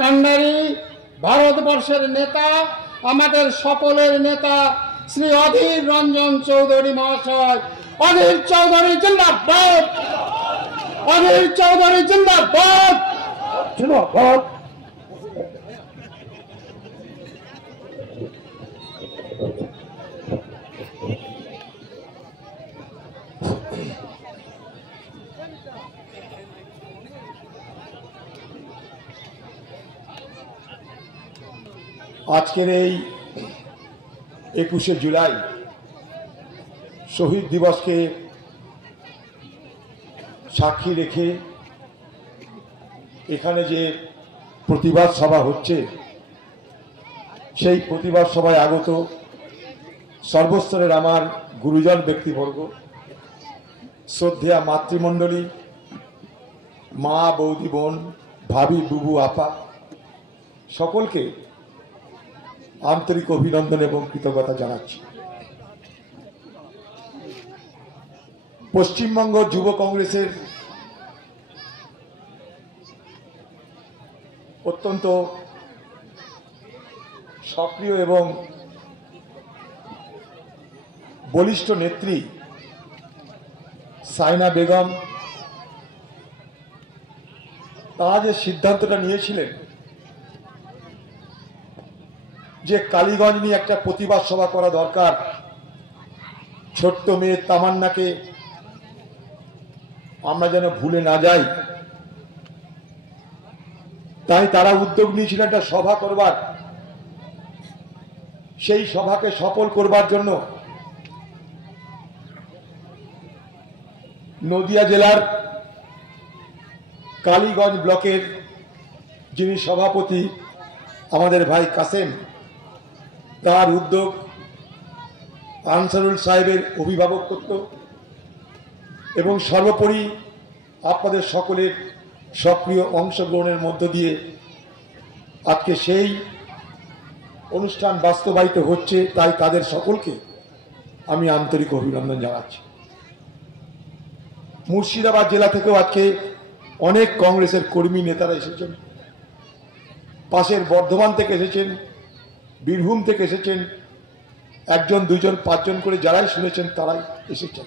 কান্ডারি, ভারতবর্ষের নেতা, আমাদের সকলের নেতা শ্রী অধীর রঞ্জন চৌধুরী মহাশয়। অধীর চৌধুরী জিন্দাবাদ, অধীর চৌধুরী জিন্দাবাদ, জিন্দাবাদ। আজকের এই 21শে জুলাই শহীদ দিবসকে সাক্ষী রেখে এখানে যে প্রতিবাদ সভা হচ্ছে, সেই প্রতিবাদ সভায় আগত সর্বস্তরের আমার গুরুজন ব্যক্তিবর্গ, শ্রদ্ধেয়া মাতৃমণ্ডলী, মা, বৌদি, বোন, ভাবি, বুবু, আপা, সকলকে আন্তরিক অভিনন্দন এবং কৃতজ্ঞতা জানাচ্ছি। পশ্চিমবঙ্গ যুব কংগ্রেসের অত্যন্ত সক্রিয় এবং বলিষ্ঠ নেত্রী সাইনা বেগম, তারা যে সিদ্ধান্তটা নিয়েছিলেন যে কালীগঞ্জ নিয়ে একটা প্রতিবাদ সভা করা দরকার, ছোট্ট মেয়ে তামান্নাকে আমরা যেন ভুলে না যাই, তাই তারা উদ্যোগ নিয়েছিলেন একটা সভা করবার। সেই সভাকে সফল করবার জন্য নদিয়া জেলার কালীগঞ্জ ব্লকের যিনি সভাপতি আমাদের ভাই কাসেম, তার উদ্যোগ, আনসারুল সাহেবের অভিভাবকত্ব এবং সর্বোপরি আপনাদের সকলের সক্রিয় অংশগ্রহণের মধ্য দিয়ে আজকে সেই অনুষ্ঠান বাস্তবায়িত হচ্ছে। তাই তাদের সকলকে আমি আন্তরিক অভিনন্দন জানাচ্ছি। মুর্শিদাবাদ জেলা থেকেও আজকে অনেক কংগ্রেসের কর্মী নেতারা এসেছেন, পাশের বর্ধমান থেকে এসেছেন, বীরভূম থেকে এসেছেন, একজন, দুজন, পাঁচজন করে যারাই শুনেছেন তারাই এসেছেন।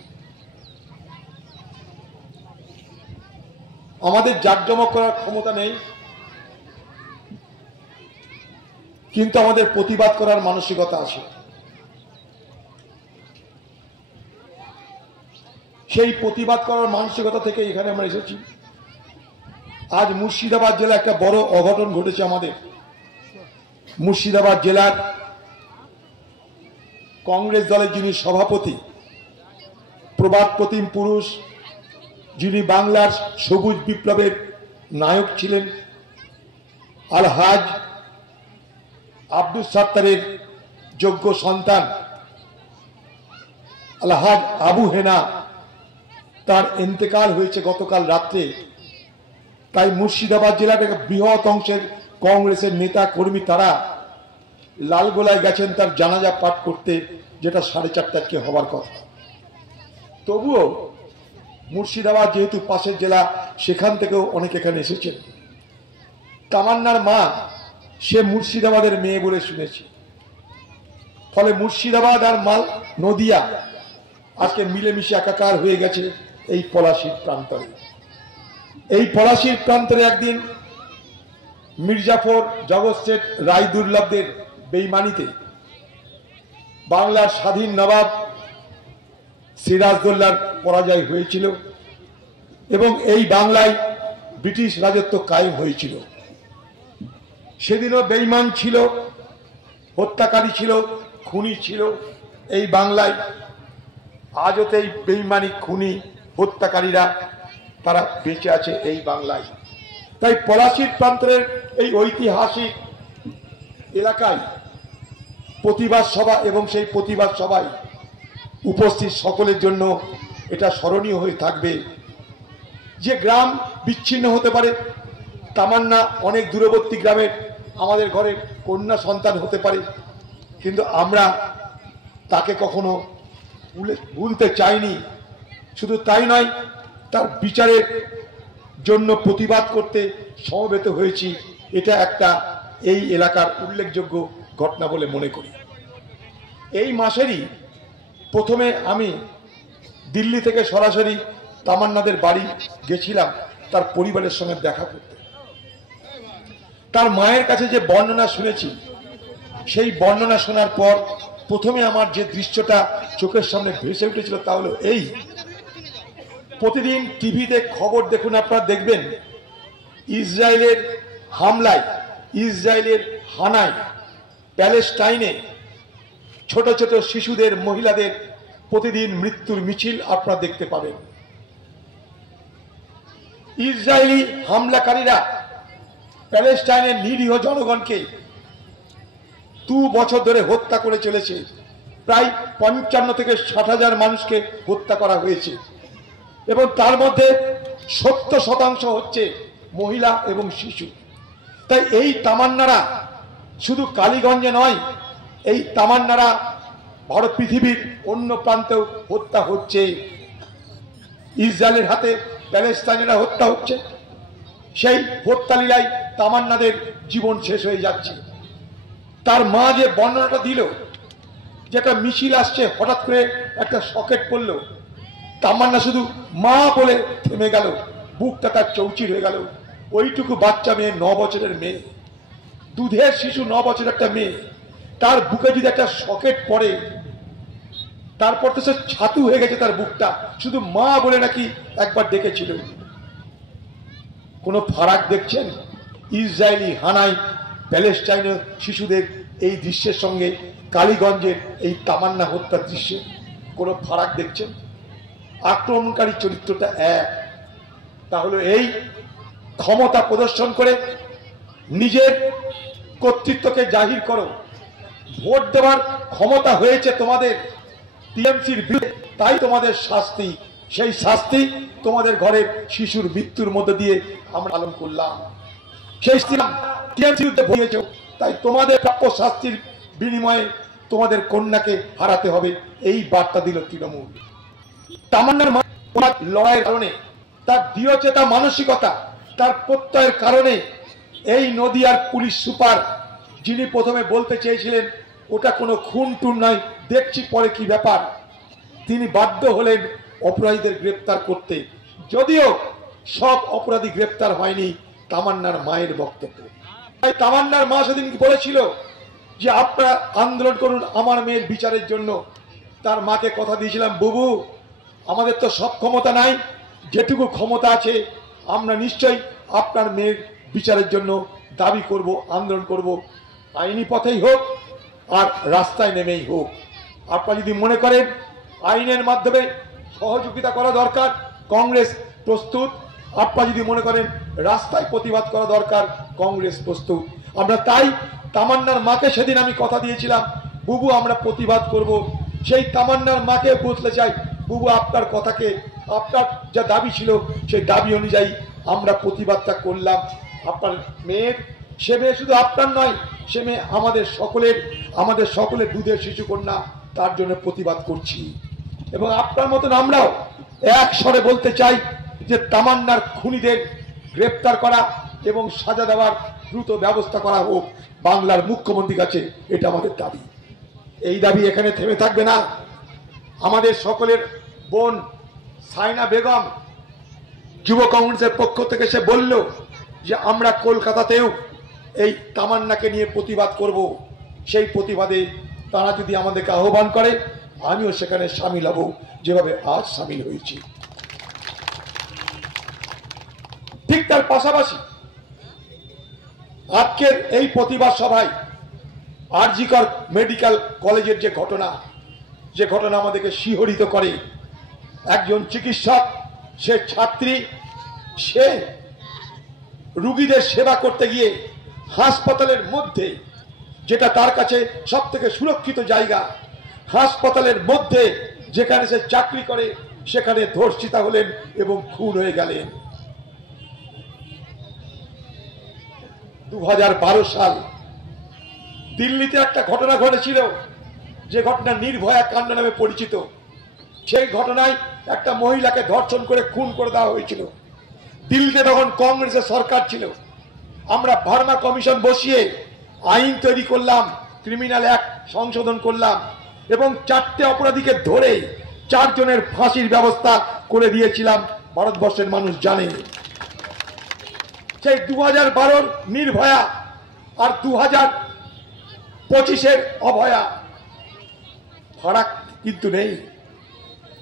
আমাদের জাঁকজমক করার ক্ষমতা নেই, কিন্তু আমাদের প্রতিবাদ করার মানসিকতা আছে। সেই প্রতিবাদ করার মানসিকতা থেকে এখানে আমরা এসেছি। আজ মুর্শিদাবাদ জেলা একটা বড় অঘটন ঘটেছে আমাদের। মুর্শিদাবাদ জেলার কংগ্রেস দলের যিনি সভাপতি, প্রবাদ প্রতিম পুরুষ, যিনি বাংলার সবুজ বিপ্লবের নায়ক ছিলেন, আলহাজ আব্দুল সাত্তারের যোগ্য সন্তান আলহাজ আবু হেনা, তার ইন্তেকাল হয়েছে গতকাল রাত্রে। তাই মুর্শিদাবাদ জেলার একটা বৃহৎ অংশের কংগ্রেসের নেতা কর্মী তারা লালগোলায় গেছেন তার জানাজা পাঠ করতে, যেটা 4:30 হবার কথা। তবুও মুর্শিদাবাদ যেহেতু পাশের জেলা, সেখান থেকেও অনেক এখানে এসেছেন। তামান্নার মা, সে মুর্শিদাবাদের মেয়ে বলে শুনেছি। ফলে মুর্শিদাবাদ আর নদিয়া আজকে মিলেমিশে একাকার হয়ে গেছে এই পলাশীর প্রান্তরে। এই পলাশীর প্রান্তরে একদিন মির্জাফর, জগৎ শেঠ, রায় দুর্লভদের বেইমানিতে বাংলার স্বাধীন নবাব সিরাজদৌল্লার পরাজয় হয়েছিল এবং এই বাংলায় ব্রিটিশ রাজত্ব কায়েম হয়েছিল। সেদিনও বেইমান ছিল, হত্যাকারী ছিল, খুনি ছিল এই বাংলায়। আজও এই বেইমানি, খুনি, হত্যাকারীরা তারা বেঁচে আছে এই বাংলায়। তাই পলাশীর প্রান্তরের এই ঐতিহাসিক এলাকায় প্রতিবাদ সভা এবং সেই প্রতিবাদ সভায় উপস্থিত সকলের জন্য এটা স্মরণীয় হয়ে থাকবে যে গ্রাম বিচ্ছিন্ন হতে পারে, তামান্না অনেক দূরবর্তী গ্রামের আমাদের ঘরে কন্যা সন্তান হতে পারে, কিন্তু আমরা তাকে কখনো ভুলতে চাইনি। শুধু তাই নয়, তার বিচারের জন্য প্রতিবাদ করতে সমবেত হয়েছি, এটা একটা এই এলাকার উল্লেখযোগ্য ঘটনা বলে মনে করি। এই মাসেরই প্রথমে আমি দিল্লি থেকে সরাসরি তামান্নাদের বাড়ি গেছিলাম তার পরিবারের সঙ্গে দেখা করতে। তার মায়ের কাছে যে বর্ণনা শুনেছি, সেই বর্ণনা শোনার পর প্রথমে আমার যে দৃশ্যটা চোখের সামনে ভেসে উঠেছিল তা হলো এই, প্রতিদিন টিভিতে খবর দেখুন, আপনারা দেখবেন ইসরায়েলের হামলায়, ইসরায়েলের হানায় প্যালেস্টাইনে ছোট ছোট শিশুদের, মহিলাদের প্রতিদিন মৃত্যুর মিছিল আপনারা দেখতে পাবেন। ইসরায়েলি হামলাকারীরা প্যালেস্টাইনের নিরীহ জনগণকে 2 বছর ধরে হত্যা করে চলেছে। প্রায় 55 থেকে 60,000 মানুষকে হত্যা করা হয়েছে এবং তার মধ্যে 70% হচ্ছে মহিলা এবং শিশু। তাই এই তামান্নারা শুধু কালীগঞ্জে নয়, এই তামান্নারা ভারত পৃথিবীর অন্য প্রান্তেও হত্যা হচ্ছে। ইসরায়েলের হাতে প্যালেস্টাইনেরা হত্যা হচ্ছে, সেই হত্যালীলায় তামান্নাদের জীবন শেষ হয়ে যাচ্ছে। তার মা যে বর্ণনাটা দিল, যেটা মিছিল আসছে, হঠাৎ করে একটা সকেট পড়ল, তামান্না শুধু মা বলে থেমে গেল, বুকটা তার চৌচির হয়ে গেল। ওইটুকু বাচ্চা মেয়ে, 9 বছরের মেয়ে, দুধের শিশু, 9 বছরের একটা মেয়ে, তার বুকে যদি একটা সকেট পড়ে, তারপর তো সে ছাতু হয়ে গেছে তার বুকটা, শুধু মা বলে নাকি একবার ডেকেছিল। কোনো ফারাক দেখছেন ইসরায়েলি হানায় প্যালেস্টাইনের শিশুদের এই দৃশ্যের সঙ্গে কালীগঞ্জের এই তামান্না হত্যার দৃশ্যে কোনো ফারাক দেখছেন? আক্রমণকারী চরিত্রটা এক, তাহলে এই ক্ষমতা প্রদর্শন করে নিজের কর্তৃত্বকে জাহির করো। ভোট দেওয়ার ক্ষমতা হয়েছে তোমাদের টিএমসির বিরুদ্ধে, তাই তোমাদের শাস্তি। সেই শাস্তি তোমাদের ঘরের শিশুর মৃত্যুর মধ্যে দিয়ে আমরা পালন করলাম। সেই টিএমসির বিরুদ্ধে ভোট, তাই তোমাদের প্রাপ্য শাস্তির বিনিময়ে তোমাদের কন্যাকে হারাতে হবে, এই বার্তা দিল তৃণমূল। তামান্নার লড়াইয়ের কারণে, তার দৃঢ়চেতা মানসিকতা, তার প্রত্যয়ের কারণে এই নদিয়ার পুলিশ সুপার, যিনি প্রথমে বলতে চেয়েছিলেন ওটা কোনো খুন টুন নয়, দেখছি পরে কি ব্যাপার, তিনি বাধ্য হলেন অপরাধীদের গ্রেপ্তার করতে। যদিও সব অপরাধী গ্রেপ্তার হয়নি, তামান্নার মায়ের বক্তব্য। তাই তামান্নার মা সেদিন বলেছিল যে আপনারা আন্দোলন করুন আমার মেয়ের বিচারের জন্য। তার মাকে কথা দিয়েছিলাম, বুবু আমাদের তো সব ক্ষমতা নাই, যেটুকু ক্ষমতা আছে আমরা নিশ্চয়ই আপনার মেয়ের বিচারের জন্য দাবি করব, আন্দোলন করব, আইনি পথেই হোক আর রাস্তায় নেমেই হোক। আপনারা যদি মনে করেন আইনের মাধ্যমে সহযোগিতা করা দরকার, কংগ্রেস প্রস্তুত। আপনারা যদি মনে করেন রাস্তায় প্রতিবাদ করা দরকার, কংগ্রেস প্রস্তুত। আমরা তাই তামান্নার মাকে সেদিন আমি কথা দিয়েছিলাম, বুবু আমরা প্রতিবাদ করব। সেই তামান্নার মাকে বলতে চাই, বুবু আপনার কথাকে, আপনার যা দাবি ছিল সেই দাবি অনুযায়ী আমরা প্রতিবাদটা করলাম। আপনার মেয়ের, সে মেয়ে শুধু আপনার নয়, সে মেয়ে আমাদের সকলের দুধের শিশু কন্যা, তার জন্য প্রতিবাদ করছি। এবং আপনার মতন আমরাও এক স্বরে বলতে চাই যে তামান্নার খুনিদের গ্রেপ্তার করা এবং সাজা দেওয়ার দ্রুত ব্যবস্থা করা হোক বাংলার মুখ্যমন্ত্রীর কাছে, এটা আমাদের দাবি। এই দাবি এখানে থেমে থাকবে না। আমাদের সকলের বোন সাইনা বেগম যুব কংগ্রেসের পক্ষ থেকে সে বলল যে আমরা কলকাতাতেও এই তামান্নাকে নিয়ে প্রতিবাদ করব। সেই প্রতিবাদে তারা যদি আমাদেরকে আহ্বান করে, আমিও সেখানে সামিল হব, যেভাবে আজ সামিল হয়েছি। ঠিক তার পাশাপাশি আজকের এই প্রতিবাদ সভায় RG কর মেডিকেল কলেজের যে ঘটনা আমাদেরকে শিহরিত করে। একজন চিকিৎসক, সে ছাত্রী, সে রোগীদের সেবা করতে গিয়ে হাসপাতালের মধ্যে, যেটা তার কাছে সব থেকে সুরক্ষিত জায়গা, হাসপাতালের মধ্যে যেখানে সে চাকরি করে, সেখানে ধর্ষিতা হলেন এবং খুন হয়ে গেলেন। 2012 সাল দিল্লিতে একটা ঘটনা ঘটেছিল, যে ঘটনা নির্ভয়া কাণ্ড নামে পরিচিত। সেই ঘটনায় একটা মহিলাকে ধর্ষণ করে খুন করে দেওয়া হয়েছিল। দিল্লিতে তখন কংগ্রেসের সরকার ছিল, আমরা ভার্মা কমিশন বসিয়ে আইন তৈরি করলাম, ক্রিমিনাল অ্যাক্ট সংশোধন করলাম এবং 4টে অপরাধীকে ধরে 4 জনের ফাঁসির ব্যবস্থা করে দিয়েছিলাম। ভারতবর্ষের মানুষ জানে। সেই 2012 নির্ভয়া আর 2025 অভয়া ফারাক কিন্তু নেই।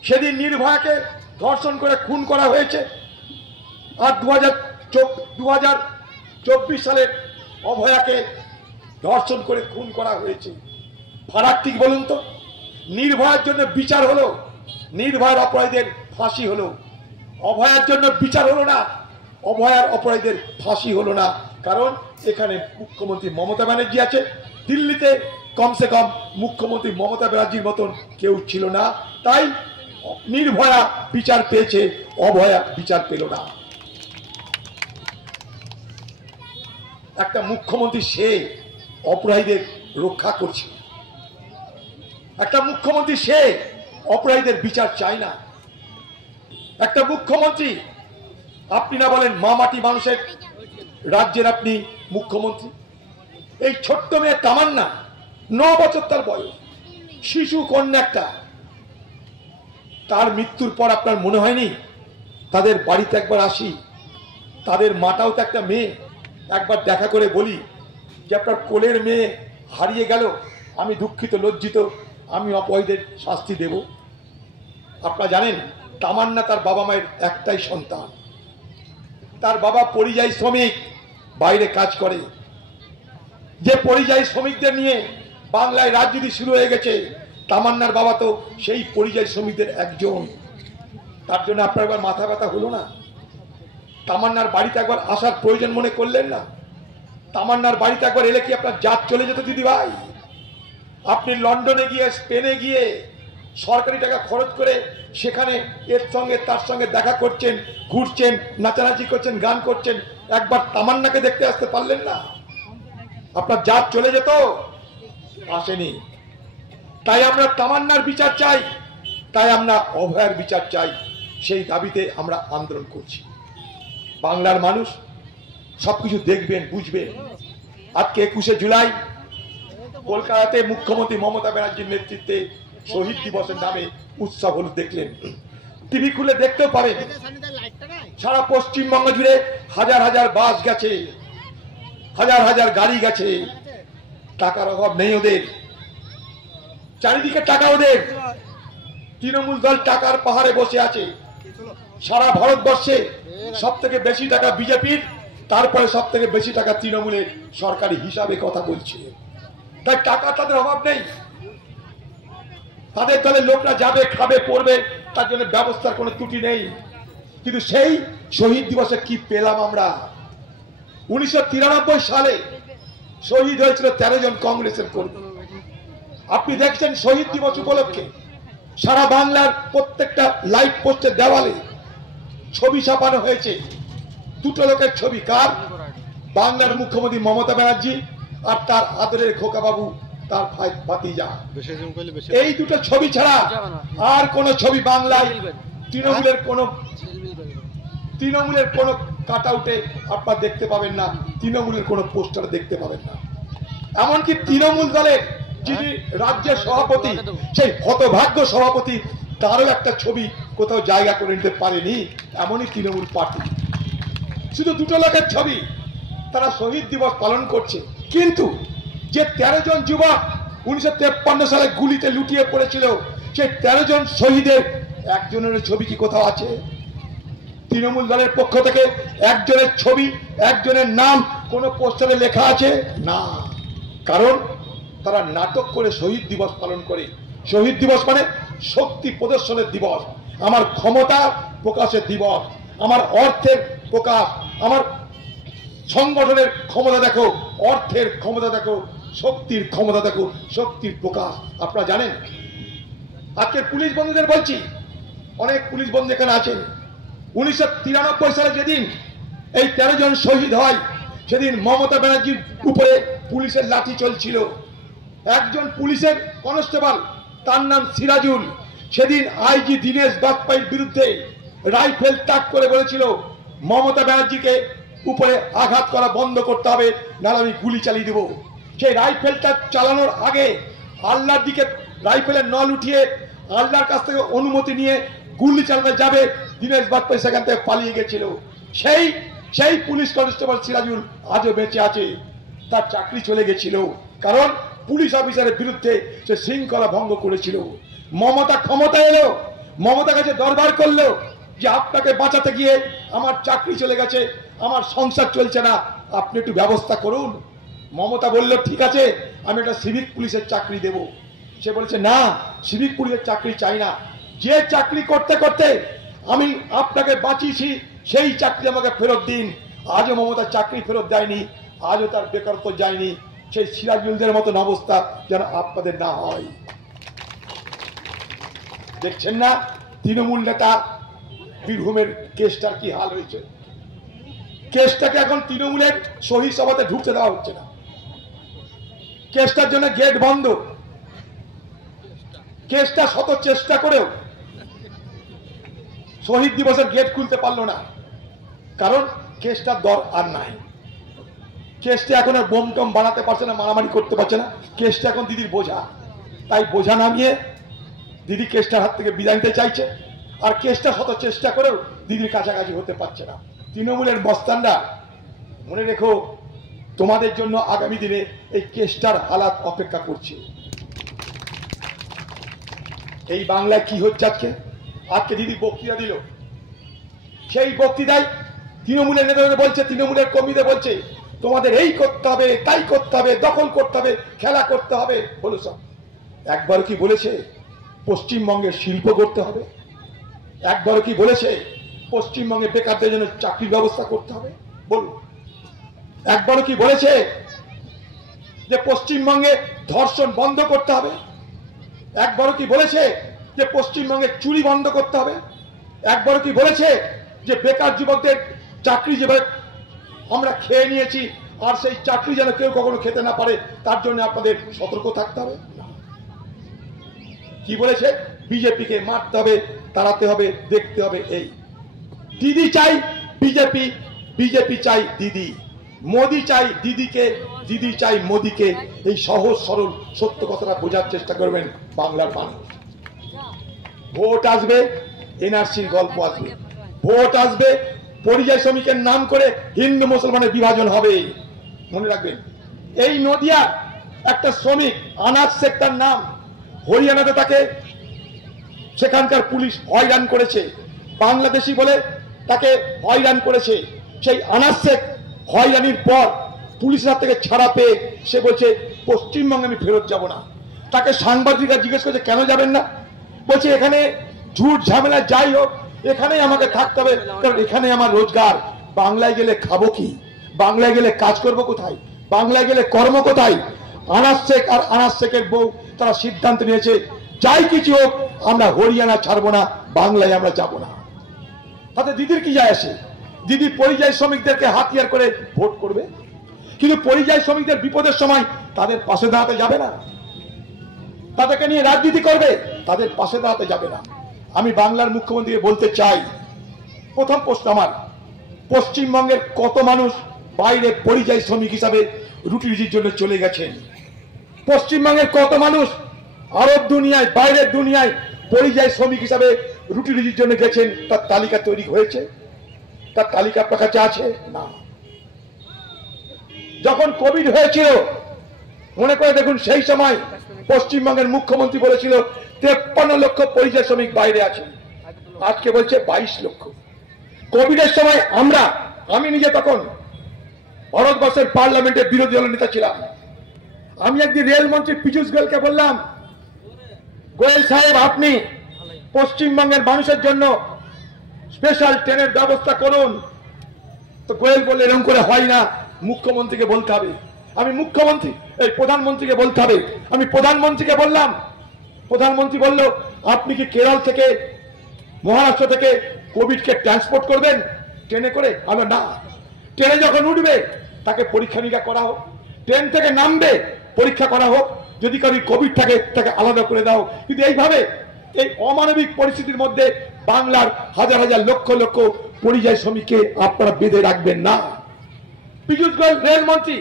সেদিন নির্ভয়াকে ধর্ষণ করে খুন করা হয়েছে, আর 2024 সালের অভয়াকে ধর্ষণ করে খুন করা হয়েছে। ফারাক ঠিক বলুন তো? নির্ভয়ার জন্য বিচার হলো, নির্ভয়ার অপরাধীদের ফাঁসি হলো, অভয়ার জন্য বিচার হলো না, অভয়ার অপরাধীদের ফাঁসি হলো না। কারণ এখানে মুখ্যমন্ত্রী মমতা ব্যানার্জি আছে, দিল্লিতে কমসে কম মুখ্যমন্ত্রী মমতা ব্যানার্জির মতন কেউ ছিল না, তাই নির্ভয়া বিচার পেয়েছে, অভয়া বিচার পেল না। একটা মুখ্যমন্ত্রী সে অপরাধীদের রক্ষা করছে, একটা মুখ্যমন্ত্রী সে অপরাধীদের বিচার চায় না। একটা মুখ্যমন্ত্রী, আপনি না বলেন মামাটি মানুষের রাজ্যের আপনি মুখ্যমন্ত্রী, এই ছোট্ট মেয়ে তামান্না 9 বছর তার বয়স, শিশু কন্যা একটা, তার মৃত্যুর পর আপনার মনে হয়নি তাদের বাড়িতে একবার আসি, তাদের মাটাও তো একটা মেয়ে, একবার দেখা করে বলি যে আপনার কোলের মেয়ে হারিয়ে গেল, আমি দুঃখিত, লজ্জিত, আমি অপরাধীদের শাস্তি দেব? আপনারা জানেন তামান্না তার বাবা মায়ের একটাই সন্তান, তার বাবা পরিযায়ী শ্রমিক, বাইরে কাজ করে। যে পরিযায়ী শ্রমিকদের নিয়ে বাংলায় রাজনীতি শুরু হয়ে গেছে, তামান্নার বাবা তো সেই পরিযায়ী শ্রমিকদের একজন। তার জন্য আপনার একবার মাথা ব্যথা হলো না? তামান্নার বাড়িতে একবার আসার প্রয়োজন মনে করলেন না? তামান্নার বাড়িতে একবার এলে কি আপনার জাত চলে যেত দিদি ভাই? আপনি লন্ডনে গিয়ে, স্পেনে গিয়ে সরকারি টাকা খরচ করে সেখানে এর সঙ্গে তার সঙ্গে দেখা করছেন, ঘুরছেন, নাচানাচি করছেন, গান করছেন, একবার তামান্নাকে দেখতে আসতে পারলেন না? আপনার জাত চলে যেত? আসেনি। তাই আমরা তামান্নার বিচার চাই, তাই আমরা অভয়ার বিচার চাই, সেই দাবিতে আমরা আন্দোলন করছি। বাংলার মানুষ সবকিছু দেখবেন, বুঝবেন। আজকে 21শে জুলাই কলকাতাতে মুখ্যমন্ত্রী মমতা ব্যানার্জির নেতৃত্বে শহীদ দিবসের নামে উৎসব হল, দেখলেন। টিভি খুলে দেখতেও পারেন, সারা পশ্চিমবঙ্গ জুড়ে হাজার হাজার বাস গেছে, হাজার হাজার গাড়ি গেছে। টাকার অভাব নেই ওদের, চারিদিকে টাকা ওদের। তৃণমূল দল টাকার পাহাড়ে বসে আছে। সারা ভারতবর্ষে সব থেকে বেশি টাকা বিজেপির, তারপরে সব থেকে বেশি টাকা তৃণমূলের, সরকারি হিসাবে কথা বলছে। তাই টাকা তাদের অভাব নেই, তাদের দলের লোকরা যাবে, খাবে, পড়বে, তার জন্য ব্যবস্থার কোনো ত্রুটি নেই। কিন্তু সেই শহীদ দিবসে কি পেলাম আমরা? 1993 সালে শহীদ হয়েছিল 13 জন কংগ্রেসের কর্মী। আপনি দেখছেন শহীদ দিবস উপলক্ষে সারা বাংলার প্রত্যেকটা লাইট পোস্টের দেওয়ালে ছবি ছাপানো হয়েছে, দুটো লোকের ছবি। কার? বাংলার মুখ্যমন্ত্রী মমতা ব্যানার্জি আর তার আদরের খোকা বাবু, তার ভাই ভাতিজা। এই দুটো ছবি ছাড়া আর কোন ছবি বাংলায় তৃণমূলের কোন কাট আউটে আপনার দেখতে পাবেন না, তৃণমূলের কোন পোস্টার দেখতে পাবেন না। এমনকি তৃণমূল দলের যিনি রাজ্যের সভাপতি, সেই হতভাগ্য সভাপতি, তারও একটা ছবি কোথাও জায়গা করে নিতে পারেনি। এমনই তৃণমূল পার্টি, শুধু দুটো লোকের ছবি, তারা শহীদ দিবস পালন করছে। কিন্তু যে 13 জন যুবক 1953 সালে গুলিতে লুটিয়ে পড়েছিল, সেই 13 জন শহীদের একজনের ছবি কি কোথাও আছে? তৃণমূল দলের পক্ষ থেকে একজনের ছবি, একজনের নাম কোন পোস্টারে লেখা আছে না। কারণ তারা নাটক করে শহীদ দিবস পালন করে। শহীদ দিবস মানে শক্তি প্রদর্শনের দিবস, আমার ক্ষমতা প্রকাশের দিবস, আমার অর্থের প্রকাশ, আমার সংগঠনের ক্ষমতা দেখো, অর্থের ক্ষমতা দেখো, শক্তির ক্ষমতা দেখো, শক্তির প্রকাশ। আপনারা জানেন, আজকের পুলিশ বন্ধুদের বলছি, অনেক পুলিশ বন্ধু এখানে আছেন, 1993 সালে যেদিন এই 13 জন শহীদ হয়, সেদিন মমতা ব্যানার্জির উপরে পুলিশের লাঠি চলছিল। একজন পুলিশের কনস্টেবল, তার নাম সিরাজুল, সেদিন আইজি দীনেশ বাজপেয়ীর বিরুদ্ধে রাইফেল তাক করে বলেছিল, মমতা ব্যানার্জিকে উপরে আঘাত করা বন্ধ করতে হবে, নাহলে আমি গুলি চালিয়ে দেবো। সেই রাইফেলটা চালানোর আগে আল্লাহর দিকে রাইফেলের নল উঠিয়ে আল্লাহর কাছ থেকে অনুমতি নিয়ে গুলি চালাতে যাবে, দীনেশ বাজপেয়ী সেখান থেকে পালিয়ে গেছিল। সেই পুলিশ কনস্টেবল সিরাজুল আজও বেঁচে আছে, তার চাকরি চলে গেছিল, কারণ পুলিশ অফিসারের বিরুদ্ধে সে শৃঙ্খলা ভঙ্গ করেছিল। মমতা ক্ষমতা এলো, মমতা কাছে দরবার করলো যে আপনাকে বাঁচাতে গিয়ে আমার চাকরি চলে গেছে, আমার সংসার চলছে না, আপনি একটু ব্যবস্থা করুন। মমতা বলল ঠিক আছে, আমি একটা সিভিক পুলিশের চাকরি দেব। সে বলছে না, সিভিক পুলিশের চাকরি চাই না, যে চাকরি করতে করতে আমি আপনাকে বাঁচিয়েছি সেই চাকরি আমাকে ফেরত দিন। আজও মমতা চাকরি ফেরত দেয়নি, আজও তার বেকারত্ব যায়নি। সেই সিরাজুলদের মতন অবস্থা যেন আপনাদের না হয়। দেখছেন না তৃণমূল নেতা বীরভূমের কেসটার কি হাল হয়েছে? কেসটাকে এখন তৃণমূলের শহীদ সভাতে ঢুকতে দেওয়া হচ্ছে না, কেসটার জন্য গেট বন্ধ। কেসটা শত চেষ্টা করেও শহীদ দিবসের গেট খুলতে পারলো না, কারণ কেসটার দর আর নাই। কেসটা এখন আর বোম টম বানাতে পারছে না, মারামারি করতে পারছে না, কেসটা এখন দিদির বোঝা। তাই বোঝা নামিয়ে দিদি কেসটার হাত থেকে বিদায় নিতে চাইছে, আর কেসটা শত চেষ্টা করেও দিদির কাছাকাছি হতে পারছে না। তৃণমূলের মস্তানরা মনে রেখো, তোমাদের জন্য আগামী দিনে এই কেসটার হালাত অপেক্ষা করছে। এই বাংলায় কি হচ্ছে আজকে দিদি বক্তৃতা দিল, সেই বক্তৃতায় তৃণমূলের নেতাদের বলছে, তৃণমূলের কর্মীদের বলছে তোমাদের এই করতে হবে, তাই করতে হবে, দখল করতে হবে, খেলা করতে হবে। বলো সব, একবার কি বলেছে পশ্চিমবঙ্গের শিল্প করতে হবে? একবার কি বলেছে পশ্চিমবঙ্গে বেকারদের জন্য চাকরির ব্যবস্থা করতে হবে? বলুন, একবার কি বলেছে যে পশ্চিমবঙ্গে ধর্ষণ বন্ধ করতে হবে? একবার কি বলেছে যে পশ্চিমবঙ্গে চুরি বন্ধ করতে হবে? একবার কি বলেছে যে বেকার যুবকদের চাকরি যেভাবে আমরা খেয়ে নিয়েছি, আর সেই চাকরি যেন কেউ কখনো খেতে না পারে, তার জন্য আপনাদের সতর্ক থাকতে হবে? কি বলেছে? বিজেপিকে মারতে হবে, তাড়াতে হবে, দেখতে হবে। এই দিদি চাই বিজেপি, বিজেপি চাই দিদি, মোদি চাই দিদিকে, দিদি চাই মোদিকে। এই সহজ সরল সত্য কথাটা বোঝার চেষ্টা করবেন বাংলার মানুষ। ভোট আসবে, এনআরসির গল্প আসবে, ভোট আসবে, পরিযায়ী শ্রমিকের নাম করে হিন্দু মুসলমানের বিভাজন হবে। মনে রাখবেন, এই নদিয়া একটা শ্রমিক আনাজ শেখ তার নাম, হরিয়ানাতে তাকে সেখানকার পুলিশ হয়রান করেছে, বাংলাদেশি বলে তাকে হয়রান করেছে। সেই আনাজ শেখ হয়রানির পর পুলিশের হাত থেকে ছাড়া পেয়ে সে বলছে পশ্চিমবঙ্গে আমি ফেরত যাব না। তাকে সাংবাদিকরা জিজ্ঞেস করছে কেন যাবেন না? বলছে এখানে ঝুট ঝামেলা যাই হোক, এখানেই আমাকে থাকতে হবে, কারণ এখানে আমার রোজগার। বাংলায় গেলে খাবো কি? বাংলায় গেলে কাজ করবো কোথায়? বাংলায় গেলে কর্ম কোথায়? আনাজ শেখ আর আনাজ শেখের বউ তারা সিদ্ধান্ত নিয়েছে, যাই কিছু হোক আমরা হরিয়ানা ছাড়বো না, বাংলায় আমরা যাব না। তাতে দিদির কি যায় আসে? দিদি পরিযায়ী শ্রমিকদেরকে হাতিয়ার করে ভোট করবে, কিন্তু পরিযায়ী শ্রমিকদের বিপদের সময় তাদের পাশে দাঁড়াতে যাবে না, তাদেরকে নিয়ে রাজনীতি করবে, তাদের পাশে দাঁড়াতে যাবে না। আমি বাংলার মুখ্যমন্ত্রীকে বলতে চাই, প্রথম প্রশ্ন আমার, পশ্চিমবঙ্গের কত মানুষ বাইরে পরিযায়ী শ্রমিক হিসাবে রুটি রুজির জন্য চলে গেছেন? পশ্চিমবঙ্গের কত মানুষ আরব দুনিয়ায়, বাইরের দুনিয়ায় পরিযায়ী শ্রমিক হিসাবে রুটি রুজির জন্য গেছেন? তার তালিকা তৈরি হয়েছে? তার তালিকা আপনার কাছে আছে? না। যখন কোভিড হয়েছিল মনে করে দেখুন, সেই সময় পশ্চিমবঙ্গের মুখ্যমন্ত্রী বলেছিল 53 লক্ষ পরিযায়ী শ্রমিক বাইরে আছে, আজকে বলছে 22 লক্ষ। কোভিডের সময় আমি নিজে তখন ভারতবর্ষের পার্লামেন্টের বিরোধী দলের নেতা ছিলাম। আমি একদিন রেলমন্ত্রী পীযূষ গোয়েলকে বললাম, গোয়েল সাহেব আপনি পশ্চিমবঙ্গের মানুষের জন্য স্পেশাল ট্রেনের ব্যবস্থা করুন। তো গোয়েল বললে এরকম করে হয় না, মুখ্যমন্ত্রীকে বলতে হবে। আমি প্রধানমন্ত্রীকে বলতে হবে। আমি প্রধানমন্ত্রীকে বললাম, প্রধানমন্ত্রী বলল আপনি কি কেরল থেকে, মহারাষ্ট্র থেকে কোভিডকে ট্রান্সপোর্ট করবেন ট্রেনে করে? আমরা না, ট্রেনে যখন উঠবে তাকে পরীক্ষা নিরীক্ষা করা হোক, ট্রেন থেকে নামবে পরীক্ষা করা হোক, যদি কারো কোভিড থাকে তাকে আলাদা করে দাও। কিন্তু এইভাবে এই অমানবিক পরিস্থিতির মধ্যে বাংলার হাজার হাজার লক্ষ লক্ষ পরিযায়ী শ্রমিককে আপনারা বেঁধে রাখবেন না। পীযূষ গোয়েল রেলমন্ত্রী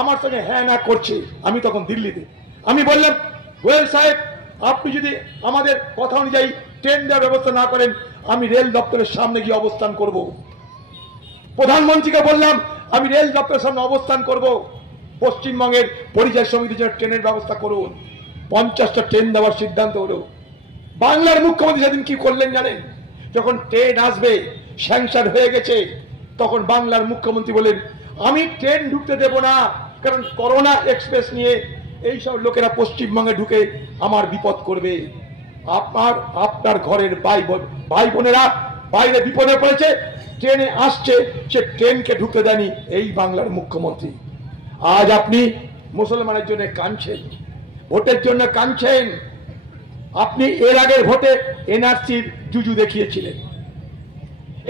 আমার সঙ্গে হ্যাঁ না করছে, আমি তখন দিল্লিতে, আমি বললাম গোয়েল সাহেব আপনি যদি আমাদের কথা অনুযায়ী ট্রেন দেওয়ার ব্যবস্থা না করেন আমি রেল দপ্তরের সামনে গিয়ে অবস্থান করব। প্রধানমন্ত্রীকে বললাম আমি রেল দপ্তরের সামনে অবস্থান করব, পশ্চিমবঙ্গের পরিযায়ী শ্রমিকদের জন্য ট্রেনের ব্যবস্থা করুন। 50টা ট্রেন দেওয়ার সিদ্ধান্ত হলো। বাংলার মুখ্যমন্ত্রী সেদিন কি করলেন জানেন? যখন ট্রেন আসবে স্যাংশন হয়ে গেছে, তখন বাংলার মুখ্যমন্ত্রী বলেন আমি ট্রেন ঢুকতে দেব না, কারণ করোনা এক্সপ্রেস নিয়ে এইসব লোকেরা পশ্চিমবঙ্গে ঢুকে আমার বিপদ করবে। আপনার ঘরের ভাই বোনেরা বাইরে বিপদে পড়েছে, ট্রেনে আসছে, সে ট্রেনকে ঢুকতে দেয়নি এই বাংলার মুখ্যমন্ত্রী। আজ আপনি মুসলমানের জন্য কাঁদছেন, ভোটের জন্য কাঁদছেন। আপনি এর আগের ভোটে এনআরসির জুজু দেখিয়েছিলেন,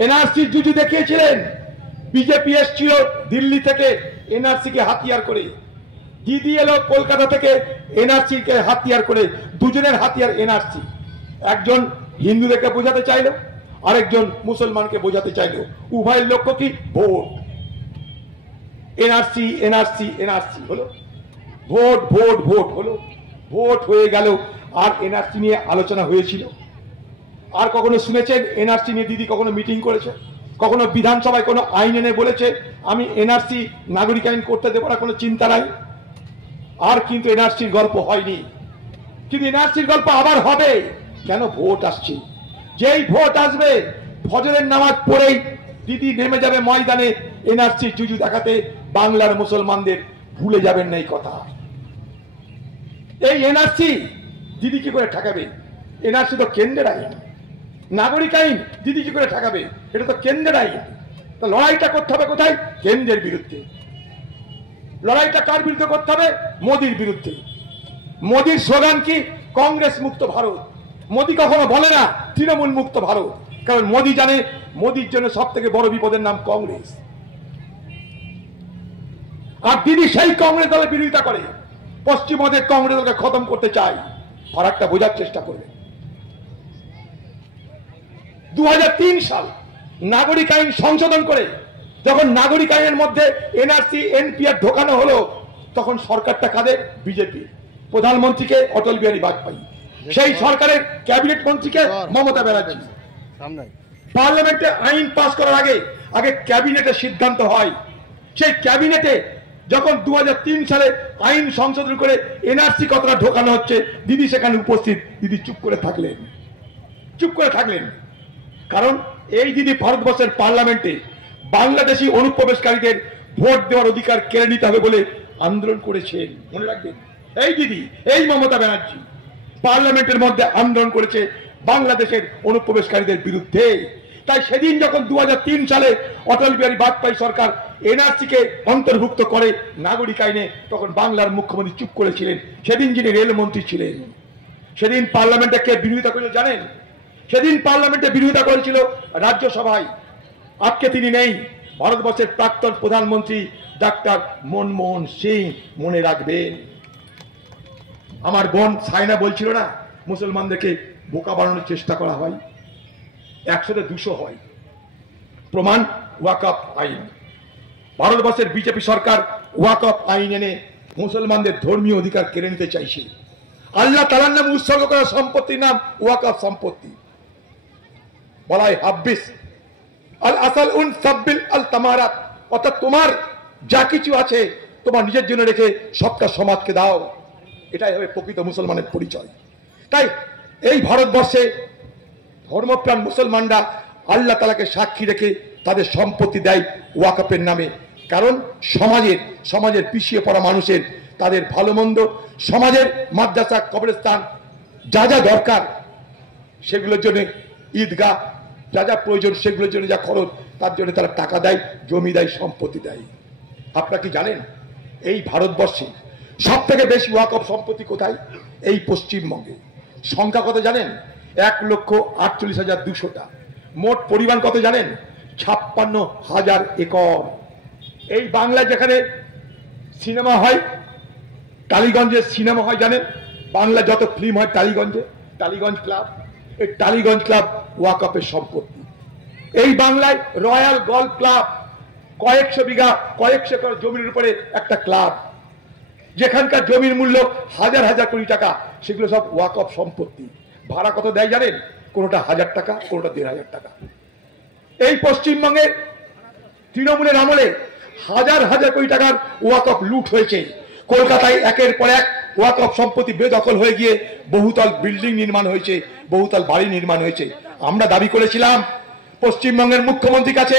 এনআরসির জুজু দেখিয়েছিলেন। বিজেপি এসছিল দিল্লি থেকে এনআরসি কে হাতিয়ার করে, দিদি এলো কলকাতা থেকে এনআরসি কে হাতিয়ার করে, দুজনের হাতিয়ার এনআরসি। একজন হিন্দুদেরকে বোঝাতে চাইলো, আরেকজন মুসলমানকে বোঝাতে চাইলো। উভয়ের লক্ষ্য কি? ভোট। এনআরসি এনআরসি এনআরসি হলো, ভোট ভোট ভোট হলো, ভোট হয়ে গেল। আর এনআরসি নিয়ে আলোচনা হয়েছিল? আর কখনো শুনেছেন এনআরসি নিয়ে দিদি কখনো মিটিং করেছে? কখনো বিধানসভায় কোনো আইন এনে বলেছে আমি এনআরসি নাগরিক আইন করতে দেবো না, কোনো চিন্তা নাই? আর কিন্তু এনআরসির গল্প হয়নি, কিন্তু এনআরসির গল্প আবার হবে। কেন? ভোট আসছে। যেই ভোট আসবে ফজরের নামাজ পড়েই দিদি নেমে যাবে ময়দানে এনআরসি জুজু দেখাতে। বাংলার মুসলমানদের ভুলে যাবেন না এই কথা। এই এনআরসি দিদি কি করে ঠেকাবে? এনআরসি তো কেন্দ্রের আইন, নাগরিক আইন দিদি কি করে ঠেকাবে? এটা তো কেন্দ্রের আইন। তা লড়াইটা করতে হবে কোথায়? কেন্দ্রের বিরুদ্ধে। লড়াইটা কার বিরুদ্ধে করতে হবে? মোদির বিরুদ্ধে। মোদির স্লোগান কি? কংগ্রেস মুক্ত ভারত। মোদি কখনো বলে না তৃণমূল মুক্ত ভারত, কারণ মোদি জানে মোদির জন্য সব থেকে বড় বিপদের নাম কংগ্রেস। আর দিদি সেই কংগ্রেস দলের বিরোধিতা করে, পশ্চিমবঙ্গের কংগ্রেস দলকে খতম করতে চায়। ফারাকটা বোঝার চেষ্টা করবে। 2003 সাল নাগরিক আইন সংশোধন করে যখন নাগরিক আইনের মধ্যে এনআরসি এনপিআর ঢোকানো হলো, তখন সরকারটা কাদের? বিজেপি। প্রধানমন্ত্রীকে অটল বিহারী বাজপেয়ী, সেই সরকারের ক্যাবিনেট মন্ত্রীকে মমতা ব্যানার্জি। পার্লামেন্টে আইন পাস করার আগে আগে ক্যাবিনেটে সিদ্ধান্ত হয়। সেই ক্যাবিনেটে যখন 2003 সালে আইন সংশোধন করে এনআরসি কতটা ঢোকানো হচ্ছে, দিদি সেখানে উপস্থিত। দিদি চুপ করে থাকলেন, চুপ করে থাকলেন। কারণ এই দিদি ভারতবর্ষের পার্লামেন্টে বাংলাদেশি অনুপ্রবেশকারীদের ভোট দেওয়ার অধিকার কেড়ে নিতে হবে বলে আন্দোলন করেছেন। মনে রাখবেন, এই দিদি, এই মমতা ব্যানার্জি পার্লামেন্টের মধ্যে আন্দোলন করেছে বাংলাদেশের অনুপ্রবেশকারীদের বিরুদ্ধে। তাই সেদিন যখন 2003 সালে অটল বিহারী বাজপেয়ী সরকার এনআরসি কে অন্তর্ভুক্ত করে নাগরিক আইনে, তখন বাংলার মুখ্যমন্ত্রী চুপ করেছিলেন। সেদিন যিনি রেলমন্ত্রী ছিলেন, সেদিন পার্লামেন্টে কে বিরোধিতা করেছিল জানেন? সেদিন পার্লামেন্টে বিরোধিতা করেছিল রাজ্যসভায়। আজকে তিনি নেই, ভারতবর্ষের প্রাক্তন প্রধানমন্ত্রী ডাক্তার মনমোহন সিং। মনে রাখবেন, আমার বোন সাইনা বলছিল না মুসলমানদেরকে বোকা বানানোর চেষ্টা করা হয়, 100-তে 200 হয়। প্রমাণ ওয়াকফ আইন। ভারতবর্ষের বিজেপি সরকার ওয়াকফ আইন এনে মুসলমানদের ধর্মীয় অধিকার কেড়ে নিতে চাইছে। আল্লাহ তাআলার নামে উৎসর্গ করা সম্পত্তির নাম ওয়াকফ সম্পত্তি। বলা হয় হাব্বিস আল আসাল উন সাব্বিল আল তামারাত, অর্থাৎ তোমার যা কিছু আছে তোমার নিজের জন্য রেখে সবটা সমাজকে দাও। এটাই হবে প্রকৃত মুসলমানের পরিচয়। তাই এই ভারতবর্ষে ধর্মপ্রাণ মুসলমানরা আল্লাহ তাআলাকে সাক্ষী রেখে তাদের সম্পত্তি দেয় ওয়াকফের নামে। কারণ সমাজের পিছিয়ে পড়া মানুষের তাদের ভালো মন্দ, সমাজের মাদ্রাসা, কবরস্থান, যা যা দরকার সেগুলোর জন্য, ঈদগাহ, যা যা প্রয়োজন সেগুলোর জন্য যা খরচ, তার জন্য তারা টাকা দেয়, জমি দেয়, সম্পত্তি দেয়। আপনারা কি জানেন এই ভারতবর্ষে সব থেকে বেশি ওয়াকফ সম্পত্তি কোথায়? এই পশ্চিমবঙ্গে। সংখ্যা কত জানেন? 1,48,200টা। মোট পরিমাণ কত জানেন? 56,000 একর। এই বাংলা যেখানে সিনেমা হয়, টালিগঞ্জে সিনেমা হয় জানেন? বাংলা যত ফিল্ম হয় টালিগঞ্জে, টালিগঞ্জ ক্লাব। এই টালিগঞ্জ ক্লাব ওয়াকফের সম্পত্তি। এই বাংলায় রয়্যাল গলফ ক্লাব কয়েকশো বিঘা কয়েকশো একর জমির উপরে একটা ক্লাব, যেখানকার জমির মূল্য হাজার হাজার কোটি টাকা, সেগুলো সব ওয়াকফ সম্পত্তি। ভাড়া কত দেয় জানেন? কোনোটা 1000 টাকা, কোনোটা 1500 টাকা। এই পশ্চিমবঙ্গের তৃণমূলের আমলে হাজার হাজার কোটি টাকার ওয়াকফ লুট হয়েছে। কলকাতায় একের পর এক ওয়াকফ সম্পত্তি বেদখল হয়ে গিয়ে বহুতল বিল্ডিং নির্মাণ হয়েছে, বহুতল বাড়ি নির্মাণ হয়েছে। আমরা দাবি করেছিলাম পশ্চিমবঙ্গের মুখ্যমন্ত্রীর কাছে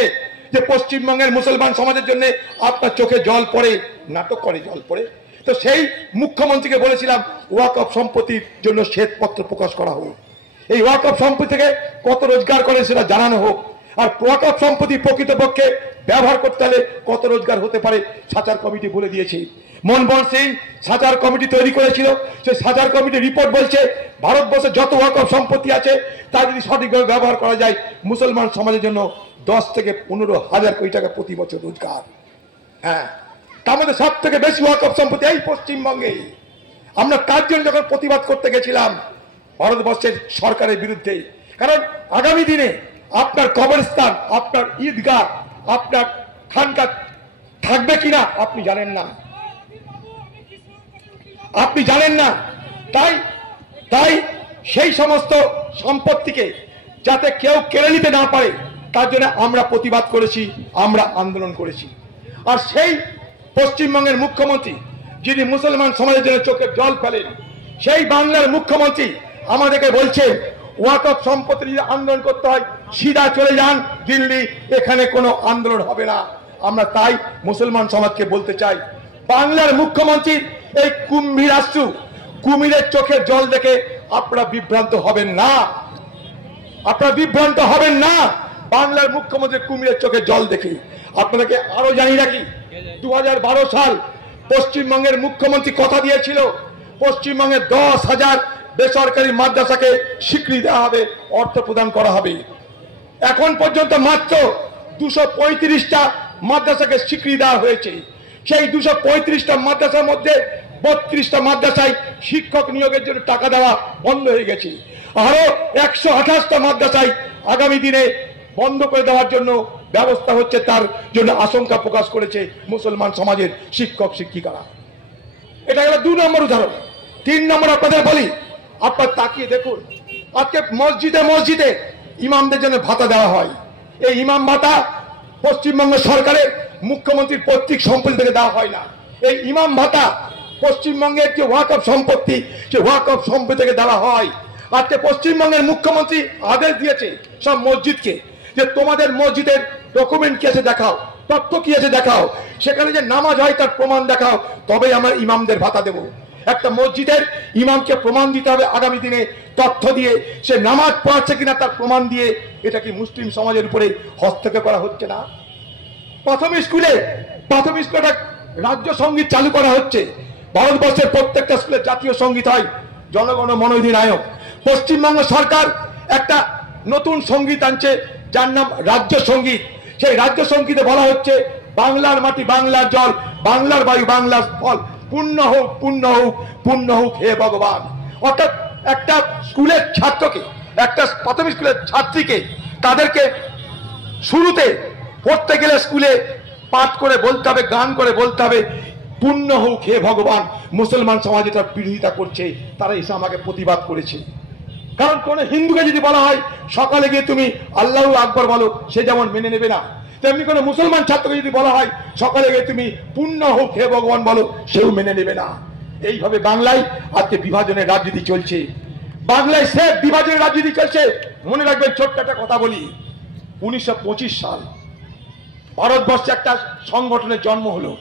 যে পশ্চিমবঙ্গের মুসলমান সমাজের জন্য আপনার চোখে জল পড়ে, নাটক করে জল পড়ে। তো সেই মুখ্যমন্ত্রীকে বলেছিলাম ওয়াকফ সম্পত্তির জন্য শ্বেতপত্র প্রকাশ করা হোক, এই ওয়াকফ সম্পত্তি থেকে কত রোজগার করে সেটা জানানো হোক, আর ওয়াকফ সম্পত্তি প্রকৃতপক্ষে ব্যবহার করতে হলে কত রোজগার হতে পারে সাচার কমিটি বলে দিয়েছে। মনমোহন সিং সাচার কমিটি তৈরি করেছিল, সেই সাচার কমিটির রিপোর্ট বলছে ভারতবর্ষে যত ওয়াকফ সম্পত্তি আছে তা যদি সঠিকভাবে ব্যবহার করা যায় মুসলমান সমাজের জন্য 10 থেকে 15,000 কোটি টাকা প্রতি বছর রোজগার। হ্যাঁ, তার মধ্যে সব থেকে বেশি ওয়াকফ সম্পত্তি এই পশ্চিমবঙ্গে। আমরা তার জন্য যখন প্রতিবাদ করতে গেছিলাম ভারতবর্ষের সরকারের বিরুদ্ধে, কারণ আগামী দিনে আপনার কবরস্থান, আপনার ঈদগাহ, আপনার খানকা থাকবে কিনা আপনি জানেন না, আপনি জানেন না। তাই সেই সমস্ত সম্পত্তিকে যাতে কেউ কেড়ে নিতে না পারে তার জন্য আমরা প্রতিবাদ করেছি, আমরা আন্দোলন করেছি। আর সেই পশ্চিমবঙ্গের মুখ্যমন্ত্রী যিনি মুসলমান সমাজের জন্য চোখের জল ফেলেন, সেই বাংলার মুখ্যমন্ত্রী আমাদেরকে বলছে ওয়াকফ সম্পত্তি যদি আন্দোলন করতে হয় সিধা চলে যান দিল্লি, এখানে কোনো আন্দোলন হবে না। আমরা তাই মুসলমান সমাজকে বলতে চাই, বাংলার মুখ্যমন্ত্রীর এই কুম্ভীরাশ্রু কুমিরের চোখের জল দেখে আপনারা বিভ্রান্ত হবেন না, আপনারা বিভ্রান্ত হবেন না। বাংলার মুখ্যমন্ত্রী কুমিরের চোখের জল দেখে। আপনাদেরকে আরো জানিয়ে রাখি, 2012 সাল পশ্চিমবঙ্গের মুখ্যমন্ত্রী কথা দিয়েছিল পশ্চিমবঙ্গের 10,000 বেসরকারি মাদ্রাসাকে স্বীকৃতি দেওয়া হবে, অর্থ প্রদান করা হবে। এখন পর্যন্ত মাত্র 235টা মাদ্রাসাকে স্বীকৃতি দেওয়া হয়েছে। সেই 235টা মাদ্রাসার মধ্যে 32টা মাদ্রাসায় শিক্ষক নিয়োগের জন্য টাকা দেওয়া বন্ধ হয়ে গেছে। আরো 128টা মাদ্রাসায় আগামী দিনে বন্ধ করে দেওয়ার জন্য ব্যবস্থা হচ্ছে, তার জন্য আশঙ্কা প্রকাশ করেছে মুসলমান সমাজের শিক্ষক শিক্ষিকারা। এটা গেল 2 নম্বর উদাহরণ। 3 নম্বর আপনাদের বলি, আপনার তাকিয়ে দেখুন, আজকে মসজিদে মসজিদে ইমামদের জন্য ভাতা দেওয়া হয়। এই ইমাম ভাতা পশ্চিমবঙ্গ সরকারের মুখ্যমন্ত্রীর পৈতৃক সম্পত্তি থেকে দেওয়া হয় না। এই ইমাম ভাতা পশ্চিমবঙ্গের যে ওয়াকফ সম্পত্তি, সে ওয়াকফ সম্পত্তি থেকে দেওয়া হয়। আজকে পশ্চিমবঙ্গের মুখ্যমন্ত্রী আদেশ দিয়েছে সব মসজিদকে যে তোমাদের মসজিদের ডকুমেন্ট কি আছে দেখাও, তথ্য কি আছে দেখাও, সেখানে যে নামাজ হয় তার প্রমাণ দেখাও, তবে আমরা ইমামদের ভাতা দেব। একটা মসজিদের ইমামকে প্রমাণ দিতে হবে আগামী দিনে, তথ্য দিয়ে, সে নামাজ পড়াচ্ছে কিনা তার প্রমাণ দিয়ে। এটা কি মুসলিম সমাজের উপরে হস্তক্ষেপ করা হচ্ছে না? প্রাথমিক স্কুলে একটা রাজ্য সঙ্গীত চালু করা হচ্ছে। ভারতবর্ষের প্রত্যেকটা স্কুলে জাতীয় সঙ্গীত হয়, জনগণ মন অধিনায়ক। পশ্চিমবঙ্গ সরকার একটা নতুন সঙ্গীত আনছে যার নাম রাজ্য সঙ্গীত। সেই রাজ্য সঙ্গীতে বলা হচ্ছে বাংলার মাটি বাংলার জল, বাংলার বায়ু বাংলার ফল, পূর্ণ হোক পূর্ণ হোক পূর্ণ হোক হে ভগবান। অর্থাৎ একটা স্কুলের ছাত্রকে, একটা প্রাথমিক স্কুলের ছাত্রীকে, তাদেরকে শুরুতে পড়তে গেলে স্কুলে পাঠ করে বলতে হবে, গান করে বলতে হবে পূর্ণ হোক হে ভগবান। মুসলমান সমাজ এটার বিরোধিতা করছে, তারা এসে আমাকে প্রতিবাদ করেছে। কারণ কোন হিন্দুকে যদি বলা হয় সকালে গিয়ে তুমি আল্লাহু আকবার বলো, সে যেমন মেনে নেবে না, তেমনি কোন মুসলমান ছাত্রকে যদি বলা হয় সকালে গিয়ে তুমি পূর্ণ হোক হে ভগবান বলো, সেও মেনে নেবে না। এইভাবে বাংলায় আজকে বিভাজনের রাজনীতি চলছে, বাংলায় সে বিভাজনের রাজনীতি চলছে। মনে রাখবেন, ছোট্ট একটা কথা বলি, 1925 সাল ভারতবর্ষে একটা সংগঠনের জন্ম হলো।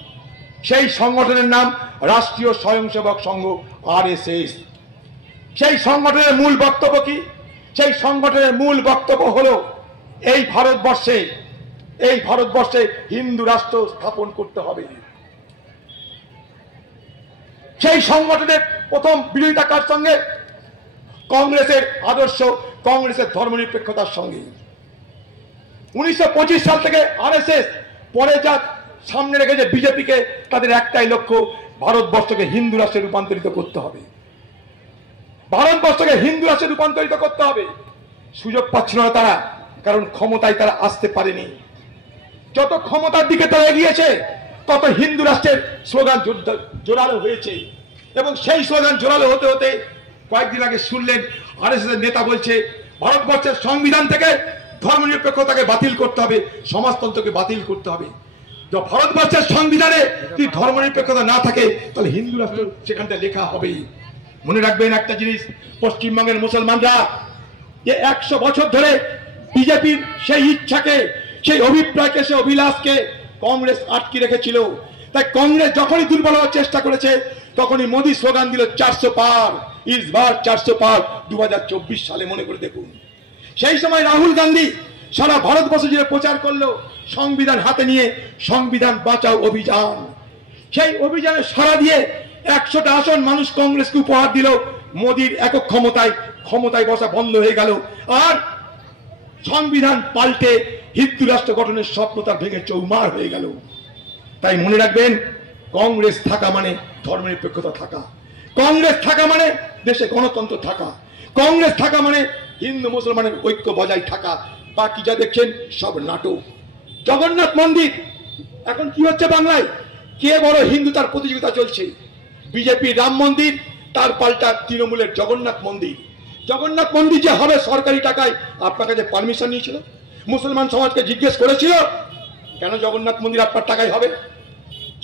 সেই সংগঠনের নাম রাষ্ট্রীয় স্বয়ংসেবক সংঘ, RSS। সেই সংগঠনের মূল বক্তব্য কি? সেই সংগঠনের মূল বক্তব্য হলো এই ভারতবর্ষে হিন্দু রাষ্ট্র স্থাপন করতে হবে। সেই সংগঠনের প্রথম বিরোধিতা কার সঙ্গে? কংগ্রেসের আদর্শ, কংগ্রেসের ধর্মনিরপেক্ষতার সঙ্গে। 1925 সাল থেকে RSS পরে যা সামনে রেখেছে বিজেপিকে, তাদের একটাই লক্ষ্য, ভারতবর্ষকে হিন্দু রাষ্ট্রে রূপান্তরিত করতে হবে, ভারতবর্ষকে হিন্দু রাষ্ট্রে রূপান্তরিত করতে হবে। সুযোগ পাচ্ছিল না তারা, কারণ ক্ষমতায় তারা আসতে পারেনি। যত ক্ষমতার দিকে তারা এগিয়েছে তত হিন্দু রাষ্ট্রের স্লোগান জোরালো হয়েছে, এবং সেই স্লোগান জোরালো হতে হতে কয়েকদিন আগে শুনলেন আরএসএস এর নেতা বলছে ভারতবর্ষের সংবিধান থেকে ধর্মনিরপেক্ষতাকে বাতিল করতে হবে, সমাজতন্ত্রকে বাতিল করতে হবে। ভারতবর্ষের সংবিধানে যদি ধর্মনিরপেক্ষতা না থাকে তাহলে হিন্দু রাষ্ট্র সেখানটা লেখা হবেই। মনে রাখবেন একটা জিনিস, পশ্চিমবঙ্গের মুসলমানরা যে 100 বছর ধরে বিজেপির সেই ইচ্ছাকে, সেই অভিপ্রায়কে, সেই অভিলাষকে কংগ্রেস আটকে রেখেছিল। তাই কংগ্রেস যখনই দুর্বল হওয়ার চেষ্টা করেছে তখনই মোদী স্লোগান দিল 400 পার, ইস বার 400 পার। 2024 সালে মনে করে দেখুন, সেই সময় রাহুল গান্ধী সারা ভারতবর্ষ জুড়ে প্রচার করলো সংবিধান হাতে নিয়ে সংবিধান বাঁচাও অভিযান। সেই অভিযানে সাড়া দিয়ে 100টা আসন মানুষ কংগ্রেসকে উপহার দিল। মোদীর একক ক্ষমতায় বসা বন্ধ হয়ে গেল, আর সংবিধান পাল্টে হিন্দু রাষ্ট্র গঠনের স্বপ্ন তার ভেঙে চৌমার হয়ে গেল। তাই মনে রাখবেন, কংগ্রেস থাকা মানে ধর্মনিরপেক্ষতা থাকা, কংগ্রেস থাকা মানে দেশে গণতন্ত্র থাকা, কংগ্রেস থাকা মানে হিন্দু মুসলমানের ঐক্য বজায় থাকা। বাকি যা দেখছেন সব নাটক। জগন্নাথ মন্দির এখন কি হচ্ছে বাংলায়, কে বড় হিন্দু তার প্রতিযোগিতা চলছে। বিজেপি রাম মন্দির, তার পাল্টা তৃণমূলের জগন্নাথ মন্দির। জগন্নাথ মন্দির যে হবে সরকারি টাকায়, আপনার কাছে পারমিশন নিয়েছিল? মুসলমান সমাজকে জিজ্ঞেস করেছিল কেন জগন্নাথ মন্দির আপনার টাকায় হবে?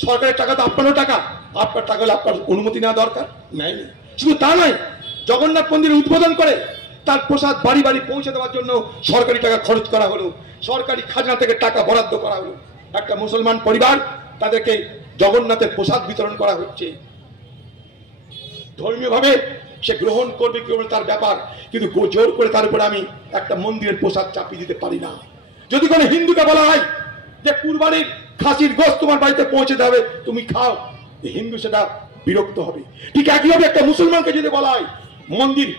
সরকারের টাকা তো আপনারও টাকা, আপনার টাকা হলে আপনার অনুমতি নেওয়া দরকার নেয়নি। শুধু তা নয়, জগন্নাথ মন্দির উদ্বোধন করে তার প্রসাদ বাড়ি বাড়ি পৌঁছে দেওয়ার জন্য সরকারি টাকা খরচ করা হলো, সরকারি খাজনা থেকে টাকা বরাদ্দ করা হলো। একটা মুসলমান পরিবার, তাদেরকে জগন্নাথের প্রসাদ বিতরণ করা হচ্ছে। ধর্মীয় ভাবে সে গ্রহণ করবে কি তার ব্যাপার, কিন্তু জোর করে তার উপরে আমি একটা মন্দিরের প্রসাদ চাপিয়ে দিতে পারি না। যদি কোনো হিন্দুকে বলা হয় যে কুরবানির খাসির গোশত তোমার বাড়িতে পৌঁছে দেবে, তুমি খাও, হিন্দু সেটা বিরক্ত হবে। ঠিক একইভাবে একটা মুসলমানকে যদি বলা হয় মন্দির,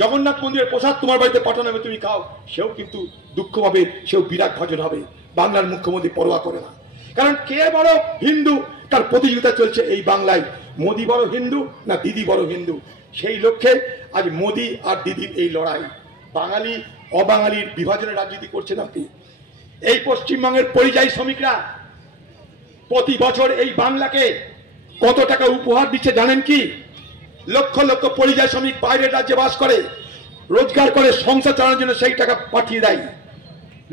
জগন্নাথ মন্দিরের প্রসাদ তোমার বাড়িতে পাঠানো হবে, তুমি খাও, সেও কিন্তু দুঃখ পাবে, সেও বিরাট ভাজন হবে। বাংলার মুখ্যমন্ত্রী পরোয়া করে না, কারণ কে বড় হিন্দু তার প্রতিযোগিতা চলছে এই বাংলায়। মোদী বড় হিন্দু না দিদি বড় হিন্দু, সেই লক্ষ্যে আজ মোদী আর দিদির এই লড়াই। বাঙালি অবাঙালির বিভাজনের রাজনীতি করছেন আপনি। এই পশ্চিমবঙ্গের পরিযায়ী শ্রমিকরা প্রতি বছর এই বাংলাকে কত টাকা উপহার দিচ্ছে জানেন কি? লক্ষ লক্ষ পরিযায়ী শ্রমিক বাইরের রাজ্যে বাস করে, রোজগার করে, সংসার চালানোর জন্য সেই টাকা পাঠিয়ে দেয়।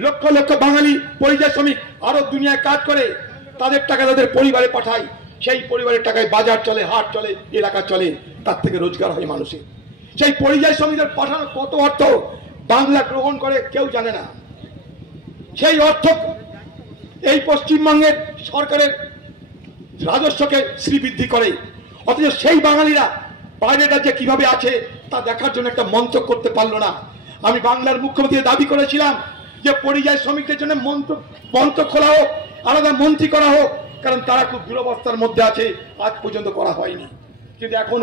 লক্ষ লক্ষ বাঙালি পরিযায়ী শ্রমিক আরব দুনিয়ায় কাজ করে, তাদের টাকা তাদের পরিবারে পাঠায়, সেই পরিবারের টাকায় বাজার চলে, হাট চলে, এলাকা চলে, তার থেকে রোজগার হয় মানুষের। সেই পরিযায়ী শ্রমিকদের পাঠানো কত অর্থ বাংলা গ্রহণ করে কেউ জানে না। সেই অর্থ এই পশ্চিমবঙ্গের সরকারের রাজস্বকে শ্রীবৃদ্ধি করে, অথচ সেই বাঙালিরা বাইরের রাজ্যে কিভাবে আছে তা দেখার জন্য একটা মঞ্চ করতে পারলো না। আমি বাংলার মুখ্যমন্ত্রী দাবি করেছিলাম যে পরিযায়ী শ্রমিকদের জন্য মঞ্চ খোলা হোক, আলাদা মন্ত্রী করা হোক, কারণ তারা খুব দুরবস্থার মধ্যে আছে, আজ পর্যন্ত করা হয়নি। কিন্তু এখন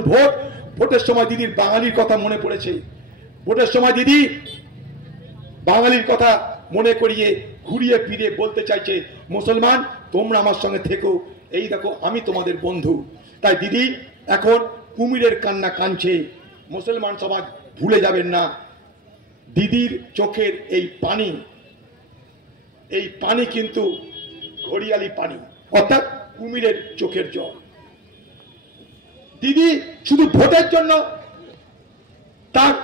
ভোটের সময় দিদির বাঙালির কথা মনে পড়েছে। ভোটের সময় দিদি বাঙালির কথা মনে করিয়ে ঘুরিয়ে ফিরিয়ে বলতে চাইছে, মুসলমান তোমরা আমার সঙ্গে থেকো, এই দেখো আমি তোমাদের বন্ধু। তাই দিদি এখন কুমিরের কান্না কাঁদছে। মুসলমান সমাজ ভুলে যাবেন না, দিদির চোখের এই পানি কিন্তু ঘড়িয়ালি পানি, অর্থাৎ কুমিরের চোখের জল। দিদি শুধু ভোটের জন্য তার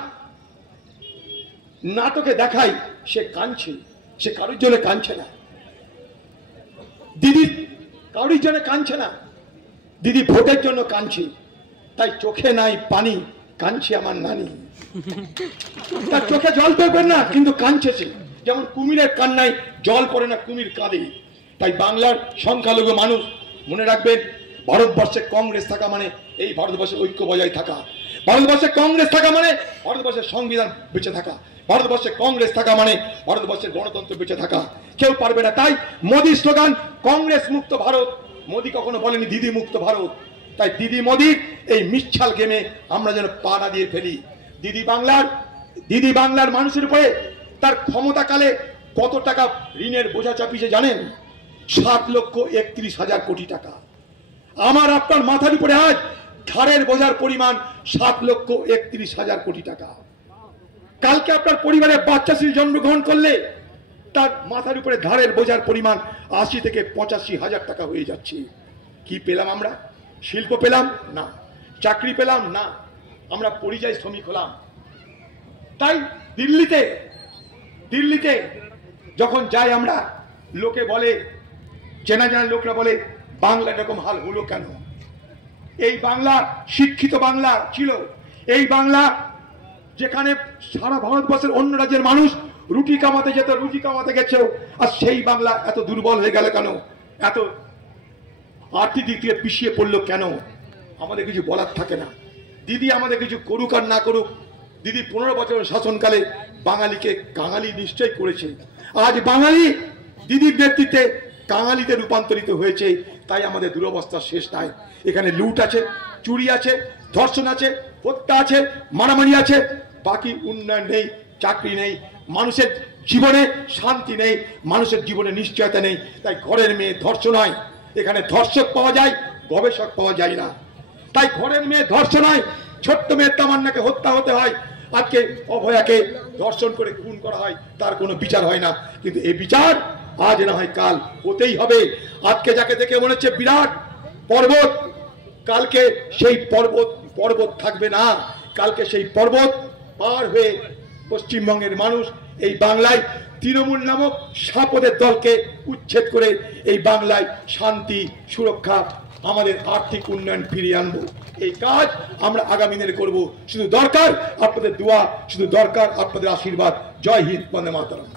নাটকে দেখায় সে কাঁদছে, সে কারোর জন্য কাঁদছে না। দিদি কারোর জন্য কাঁদছে না, দিদি ভোটের জন্য কাঁদছে। তাই চোখে নাই পানি, কাঁদছে আমার নানি। তার চোখে জল পড়বে না, কিন্তু কাঁদছে সে। যেমন কুমিরের কান্নায় জল পড়ে না, কুমির কাঁদে। তাই বাংলার সংখ্যালঘু মানুষ মনে রাখবেন, ভারতবর্ষে কংগ্রেস থাকা মানে এই ভারতবর্ষের ঐক্য বজায় থাকা। ভারতবর্ষে কংগ্রেস থাকা মানে ভারতবর্ষের সংবিধান বেঁচে থাকা। ভারতবর্ষে কংগ্রেস থাকা মানে ভারতবর্ষের গণতন্ত্র বেঁচে থাকা। কেউ পারবে না। তাই মোদী স্লোগান কংগ্রেস মুক্ত ভারত। মোদী কখনো বলেনি দিদি মুক্ত ভারত। তাই দিদি মোদীর এই মিচ্ছাল গেমে আমরা যেন পা না দিয়ে ফেলি। দিদি বাংলার মানুষের উপরে তার ক্ষমতাকালে কত টাকা ঋণের বোঝা চাপিয়েছে জানেন? 7,31,000 কোটি টাকা। আমার আপনার মাথার উপরে আজ ধারের বোঝার পরিমাণ 7,31,000 কোটি টাকা। কালকে আপনার পরিবারের বাচ্চা শিশু জন্মগ্রহণ করলে তার মাথার উপরে ধারের বোঝার পরিমাণ 80 থেকে 85 হাজার টাকা হয়ে যাচ্ছে। কি পেলাম আমরা? শিল্প পেলাম না, চাকরি পেলাম না, আমরা পরিযায়ী শ্রমিক হলাম। তাই দিল্লিতে যখন যাই আমরা, লোকে বলে, চেনা জানা লোকরা বলে, বাংলা এরকম হাল হলো কেন? এই বাংলা শিক্ষিত বাংলা ছিল, এই বাংলা যেখানে সারা ভারতবর্ষের অন্য রাজ্যের মানুষ রুটি কামাতে যেত, রুটি কামাতে গেছে, আর সেই বাংলা এত দুর্বল হয়ে গেল কেন? এত আর্থিক দিক থেকে পিছিয়ে পড়লো কেন? আমাদের কিছু বলার থাকে না। দিদি আমাদের কিছু করুক আর না করুক, দিদি 15 বছর শাসনকালে বাঙালিকে কাঙালি নিশ্চয় করেছে। আজ বাঙালি দিদির নেতৃত্বে কাঙালিতে রূপান্তরিত হয়েছে। তাই আমাদের দুরবস্থা শেষ নাই। এখানে লুট আছে, চুরি আছে, ধর্ষণ আছে, হত্যা আছে, মারামারি আছে, বাকি উন্নয়ন নেই, চাকরি নেই, মানুষের জীবনে শান্তি নেই, মানুষের জীবনে নিশ্চয়তা নেই। তাই ঘরের মেয়ে ধর্ষণ হয়, এখানে ধর্ষক পাওয়া যায়, গবেষক পাওয়া যায় না। তাই ঘরের মেয়ে ধর্ষণ হয়, ছোট্ট মেয়ে তামান্নাকে হত্যা হতে হয়, আজকে অভয়াকে ধর্ষণ করে খুন করা হয়, তার কোনো বিচার হয় না। কিন্তু এই বিচার আজ না হয় কাল হতেই হবে। আজকে যাকে দেখে মনে হচ্ছে বিরাট পর্বত, কালকে সেই পর্বত থাকবে না। কালকে সেই পর্বত পার হয়ে পশ্চিমবঙ্গের মানুষ এই বাংলায় তৃণমূল নামক সাপদের দলকে উচ্ছেদ করে এই বাংলায় শান্তি, সুরক্ষা, আমাদের আর্থিক উন্নয়ন ফিরিয়ে আনবো। এই কাজ আমরা আগামী দিনে করব। শুধু দরকার আপনাদের দোয়া, শুধু দরকার আপনাদের আশীর্বাদ। জয় হিন্দ, বন্দে মাতরম।